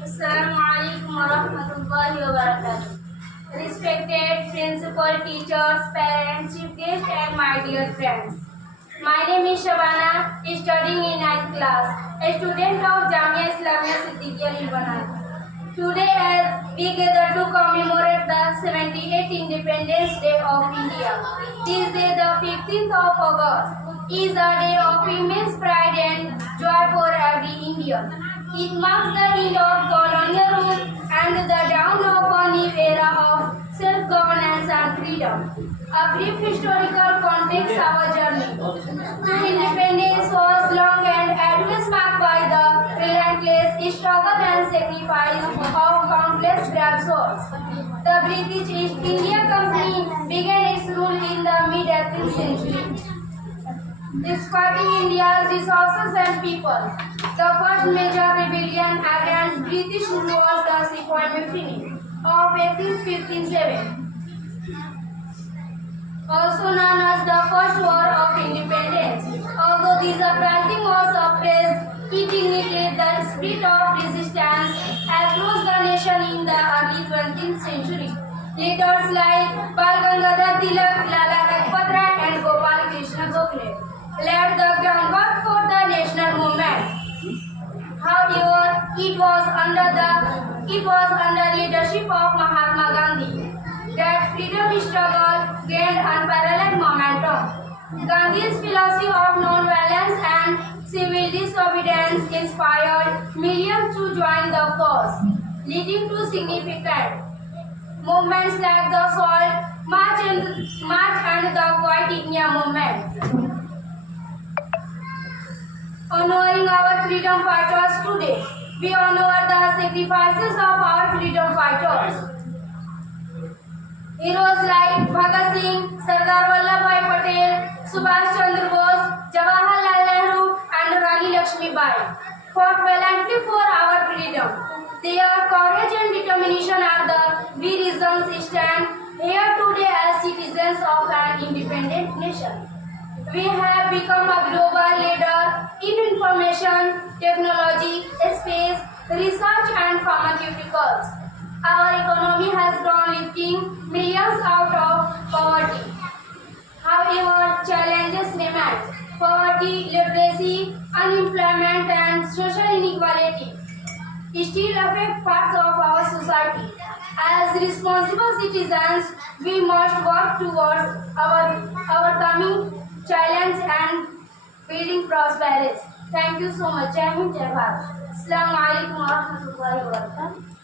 Assalamualaikum warahmatullahi wabarakatuh. Respected principal, teachers, parents, chief guests, and my dear friends. My name is Shabana, studying in 9th class, a student of Jamia Islamia Siddiqia Libanat. Today, as we gather to commemorate the 78th Independence Day of India, this day, the 15th of August, is a day of immense pride and joy for every Indian. It marks the end of colonial rule and the dawn of a new era of self-governance and freedom. A brief historical context of our journey. Independence was long and always marked by the relentless struggle and sacrifice of countless brave souls. The British East India Company began its rule in the mid-18th century, despoiling India's resources and people. The first major rebellion against British rule was the Sepoy Mutiny of 1857, also known as the First War of Independence. Although this uprising was suppressed, it ignited the spirit of resistance across the nation in the early 20th century. Leaders like Bal Gangadhar Tilak, Lala Lajpat Rai, and Gopal Krishna Gokhale laid the groundwork for the national movement. However, it was under leadership of Mahatma Gandhi that freedom struggle gained unparalleled momentum. Gandhi's philosophy of non-violence and civil disobedience inspired millions to join the cause, leading to significant movements like the Salt March and the White India movement. Honoring our freedom fighters today, we honor the sacrifices of our freedom fighters. Heroes like Bhagat Singh, Sardar Vallabhbhai Patel, Subhash Chandra Bose, Jawaharlal Nehru, and Rani Lakshmi Bai fought valiantly for our freedom. Their courage and determination are the reasons we stand here today as citizens of an independent nation. We have become a global leader in information, technology, space, research, and pharmaceuticals. Our economy has grown, lifting millions out of poverty. However, challenges remain. Poverty, literacy, unemployment, and social inequality still affect parts of our society. As responsible citizens, we must work towards our coming challenge and building prosperity. Thank you so much. Jai Hind, Jai Bharat. Assalamu alaikum warahmatullahi wabarakatuh.